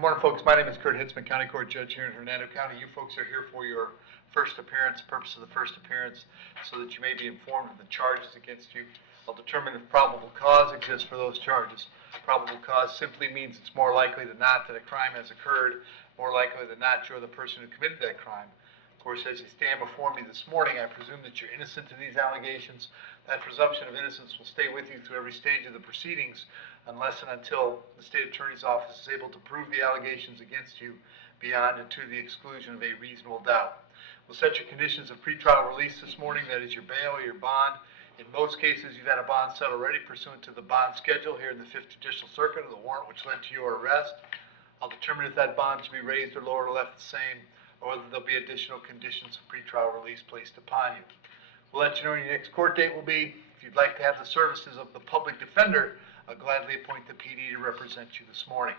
Good morning, folks. My name is Hitzemann, County Court Judge here in Hernando County. You folks are here for your first appearance, purpose of the first appearance, so that you may be informed of the charges against you. I'll determine if probable cause exists for those charges. Probable cause simply means it's more likely than not that a crime has occurred, more likely than not you're the person who committed that crime. Of course, as you stand before me this morning, I presume that you're innocent to these allegations. That presumption of innocence will stay with you through every stage of the proceedings unless and until the state attorney's office is able to prove the allegations against you beyond and to the exclusion of a reasonable doubt. We'll set your conditions of pretrial release this morning, that is your bail or your bond. In most cases, you've had a bond set already pursuant to the bond schedule here in the 5th Judicial Circuit, or the warrant which led to your arrest. I'll determine if that bond should be raised or lowered or left the same, or whether there'll be additional conditions of pretrial release placed upon you. We'll let you know when your next court date will be. If you'd like to have the services of the public defender, I'll gladly appoint the PD to represent you this morning.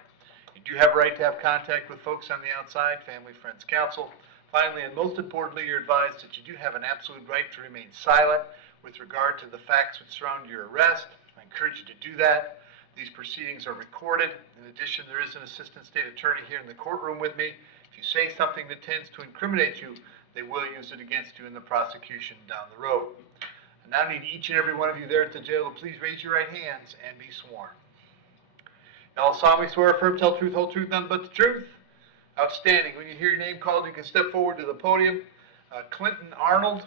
You do have a right to have contact with folks on the outside, family, friends, counsel. Finally, and most importantly, you're advised that you do have an absolute right to remain silent with regard to the facts which surround your arrest. I encourage you to do that. These proceedings are recorded. In addition, there is an assistant state attorney here in the courtroom with me. If you say something that tends to incriminate you, they will use it against you in the prosecution down the road. I now need each and every one of you there at the jail to please raise your right hands and be sworn. Now, I'll solemnly swear, affirm, tell truth, whole truth, nothing but the truth. Outstanding. When you hear your name called, you can step forward to the podium. Clinton Arnold.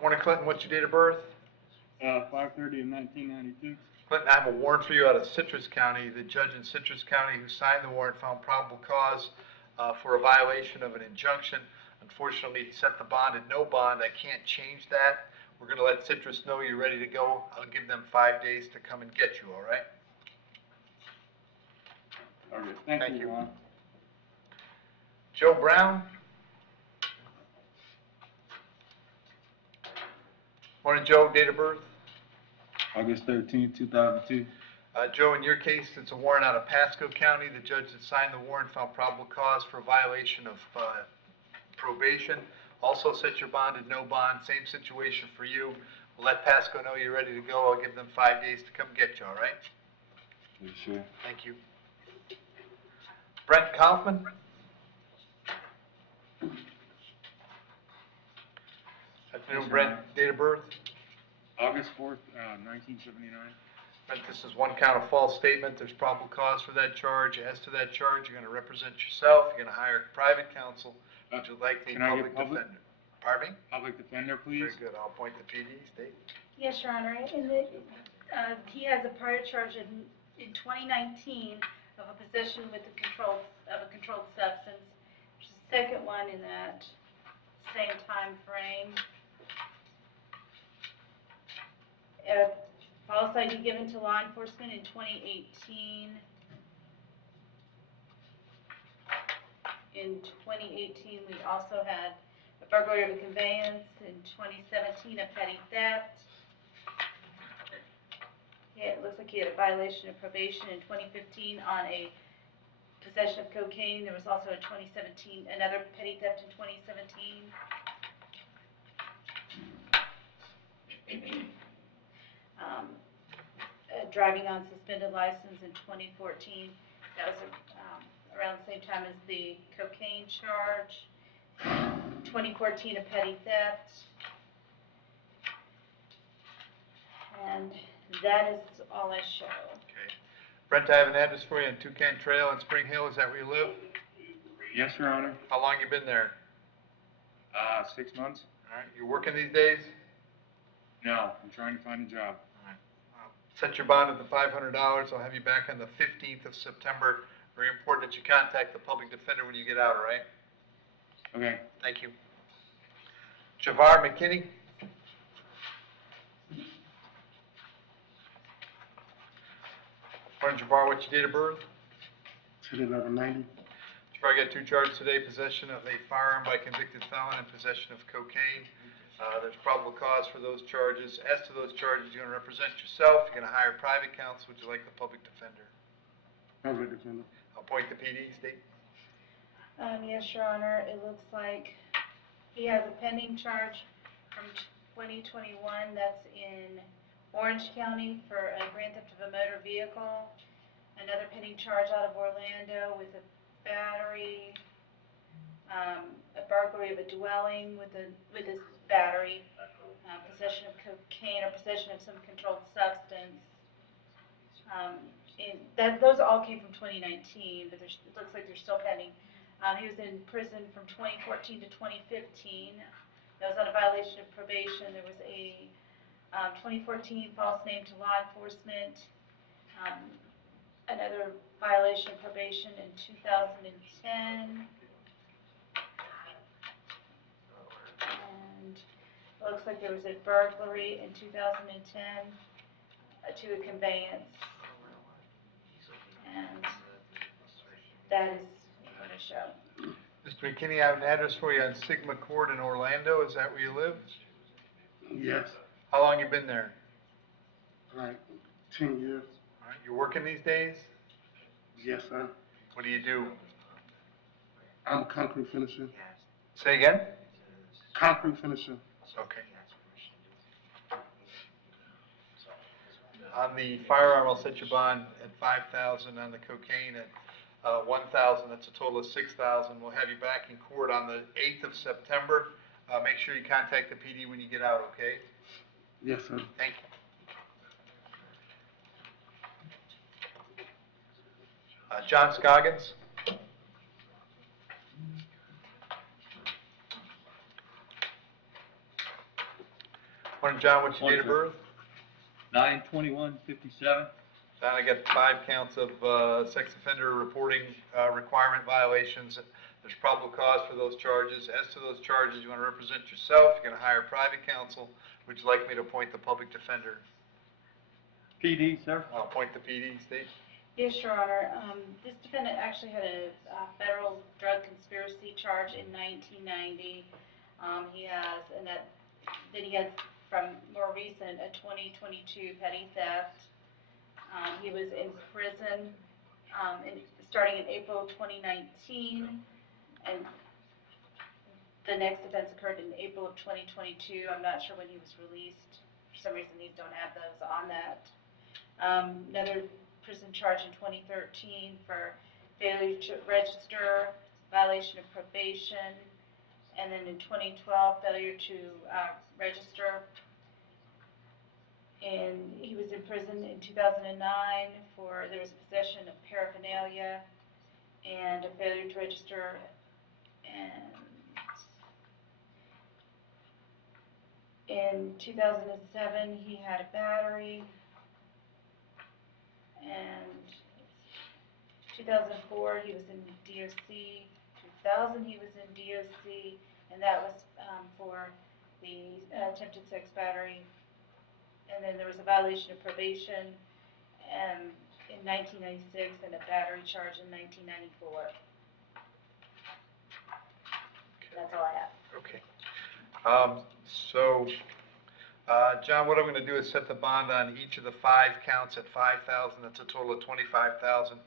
Morning, Clinton. What's your date of birth? 5/30 of 1992. Clinton, I have a warrant for you out of Citrus County. The judge in Citrus County who signed the warrant found probable cause for a violation of an injunction. Unfortunately, he set the bond at no bond. I can't change that. We're going to let Citrus know you're ready to go. I'll give them 5 days to come and get you, all right? Okay, thank you. Joe Brown. Morning, Joe. Date of birth? August 13, 2002. Joe, in your case, it's a warrant out of Pasco County. The judge that signed the warrant found probable cause for a violation of probation. Also set your bond at no bond. Same situation for you. We'll let Pasco know you're ready to go. I'll give them 5 days to come get you, all right? You sure? Thank you. Brent Kaufman. Afternoon, Brent. Date of birth? August 4th, 1979. Brent, this is one count of false statement. There's probable cause for that charge. As to that charge, you're going to represent yourself. You're going to hire private counsel. Would you like the public defender? Pardon me? Public defender, please. Very good. I'll appoint the PD. State. Yes, Your Honor. He has a prior charge in 2019 of a possession with a controlled substance, which is the second one in that same time frame. False ID given to law enforcement in 2018. In 2018, we also had a burglary of a conveyance. In 2017, a petty theft. Yeah, it looks like he had a violation of probation in 2015 on a possession of cocaine. There was also a 2017, another petty theft in 2017. Driving on suspended license in 2014. That was around the same time as the cocaine charge. 2014, a petty theft. And that is all I show. Okay. Brent, I have an address for you on Toucan Trail in Spring Hill. Is that where you live? Yes, Your Honor. How long you been there? 6 months. All right. You working these days? No, I'm trying to find a job. All right. Set your bond at the $500. I'll have you back on the 15th of September. Very important that you contact the public defender when you get out, all right? Okay. Thank you. Javar McKinney. Morning, Javar. What's your date of birth? 1190. Javar got 2 charges today: possession of a firearm by convicted felon and possession of cocaine. There's probable cause for those charges. As to those charges, you're going to represent yourself. You're going to hire private counsel. Would you like the public defender? Public defender. I'll appoint the PD. State. Yes, Your Honor. It looks like he has a pending charge from 2021 that's in Orange County for a grand theft of a motor vehicle. Another pending charge out of Orlando with a battery, a burglary of a dwelling with a battery, possession of cocaine or possession of some controlled substance. Those all came from 2019, but it looks like they're still pending. He was in prison from 2014 to 2015. That was on a violation of probation. There was a 2014 false name to law enforcement. Another violation of probation in 2010. And it looks like there was a burglary in 2010 to a conveyance. And that is what I show. Mr. McKinney, I have an address for you on Sigma Court in Orlando. Is that where you live? Yes, How long you been there? like 10 years. All right, you working these days? Yes, sir. What do you do? I'm a concrete finisher. Say again? Concrete finisher. Okay. On the firearm, I'll set your bond at 5,000. On the cocaine at 1,000. That's a total of 6,000. We'll have you back in court on the 8th of September. Make sure you contact the PD when you get out, okay? Yes, sir. Thank you. John Scoggins. Morning, John. What's your date of birth? 9/21/57. John, I got 5 counts of sex offender reporting requirement violations. There's probable cause for those charges. As to those charges, you want to represent yourself. You're going to hire private counsel. Would you like me to appoint the public defender? PD, sir. I'll appoint the PD, Steve. Yes, Your Honor. This defendant actually had a federal drug conspiracy charge in 1990. Then he has, from more recent, a 2022 petty theft. He was in prison starting in April 2019, and the next offense occurred in April of 2022. I'm not sure when he was released. For some reason, these don't have those on that. Another prison charge in 2013 for failure to register, violation of probation, and then in 2012, failure to register. And he was in prison in 2009 there was possession of paraphernalia and a failure to register. And in 2007, he had a battery. And 2004, he was in DOC. 2000, he was in DOC, and that was for the attempted sex battery. And then there was a violation of probation in 1996 and a battery charge in 1994. That's all I have. Okay. John, what I'm going to do is set the bond on each of the 5 counts at 5,000. That's a total of 25,000.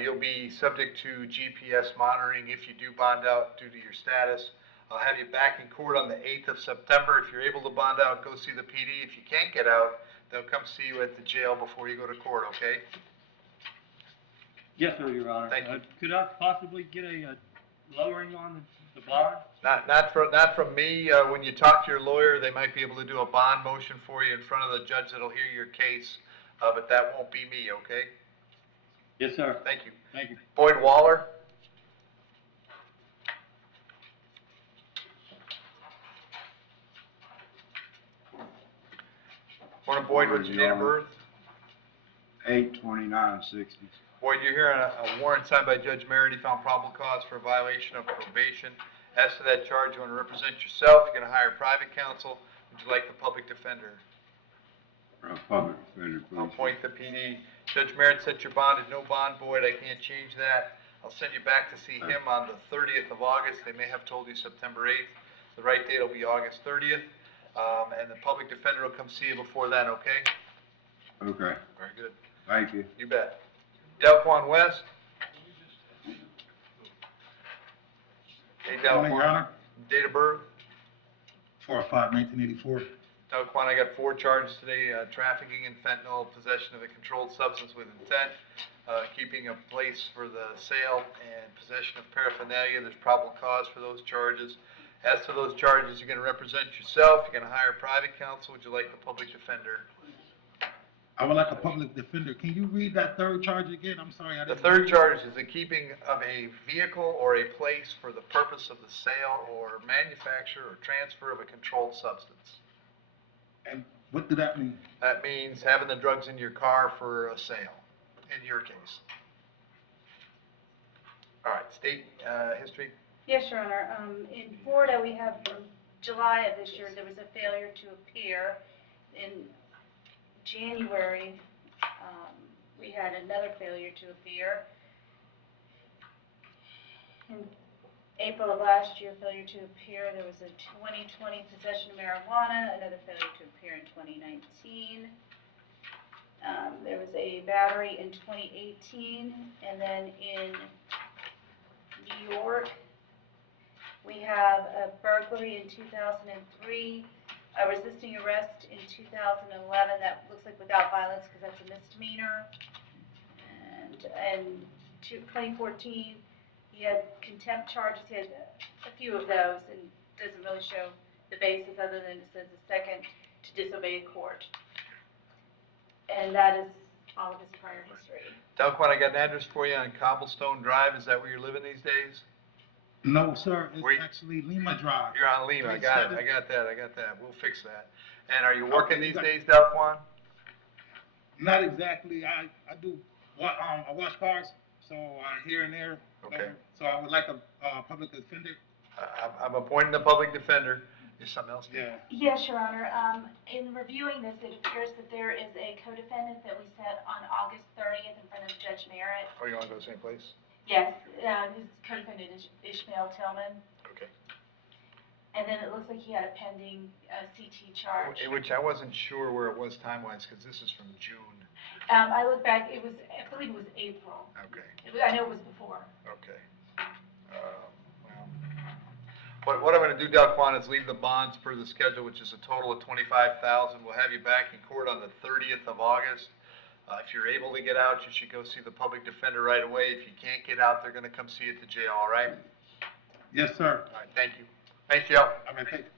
You'll be subject to GPS monitoring if you do bond out due to your status. I'll have you back in court on the 8th of September. If you're able to bond out, go see the PD. If you can't get out, they'll come see you at the jail before you go to court, okay? Yes, sir, Your Honor. Thank you. Could I possibly get a lowering on the bond? Not from me. When you talk to your lawyer, they might be able to do a bond motion for you in front of the judge that'll hear your case, but that won't be me, okay? Yes, sir. Thank you. Thank you. Boyd Waller. Morning, Boyd. What's your date of birth? 8/29/60. Boyd, you're here on a warrant signed by Judge Merity, found probable cause for a violation of probation. As to that charge, you want to represent yourself. You're going to hire private counsel. Would you like the public defender? Public defender, I'll please. appoint the PD. Judge Merritt set your bond at no bond, Boyd. I can't change that. I'll send you back to see him on the 30th of August. They may have told you September 8th. The right date will be August 30th. And the public defender will come see you before then, okay? Okay, Very good. thank you. You bet. Delquan West. Hey, Morning, Your Delquan. Honor. Date of birth? 4/5/1984. Delquan, I got 4 charges today, trafficking in fentanyl, possession of a controlled substance with intent, keeping a place for the sale, and possession of paraphernalia. There's probable cause for those charges. As to those charges, you're gonna represent yourself, you're gonna hire private counsel. Would you like the public defender? I would like a public defender. Can you read that third charge again? I'm sorry, I The didn't. third charge is the keeping of a vehicle or a place for the purpose of the sale or manufacture or transfer of a controlled substance. And what did that mean? That means having the drugs in your car for a sale, in your case. All right, state history. Yes, Your Honor. In Florida, we have from July of this year, there was a failure to appear. In January, we had another failure to appear. In April of last year, failure to appear. There was a 2020 possession of marijuana, another failure to appear in 2019. There was a battery in 2018, and then in New York, we have a burglary in 2003, a resisting arrest in 2011, that looks like without violence because that's a misdemeanor. And 2014, he had contempt charges, he had a few of those, and doesn't really show the basis other than it says a second to disobey court. And that is all of his prior history. Delquan, I got an address for you on Cobblestone Drive. Is that where you're living these days? No, sir, Where it's you- actually Lima Drive. You're on Lima. I got it. 37. I got that. We'll fix that. And are you working Okay, these got- days, Delquan? Not exactly. I do, I wash cars, so here and there. Okay. So I would like a public defender. I'm appointing a public defender. Is something else? Yeah. Yes, Your Honor. In reviewing this, it appears that there is a co-defendant that we set on August 30th in front of Judge Merritt. Oh, you want to go to the same place? Yes, his co-defendant is Ishmael Tillman. Okay. And then it looks like he had a pending CT charge. Which I wasn't sure where it was time-wise, because this is from June. I looked back, I believe it was April. Okay, I know it was before. okay. What I'm gonna do, Delquan, is leave the bonds per the schedule, which is a total of $25,000. We'll have you back in court on the 30th of August. If you're able to get out, you should go see the public defender right away. If you can't get out, they're gonna come see you at the jail, all right? Yes, sir. All right, thank you. Thanks, Joe. I mean, thank you.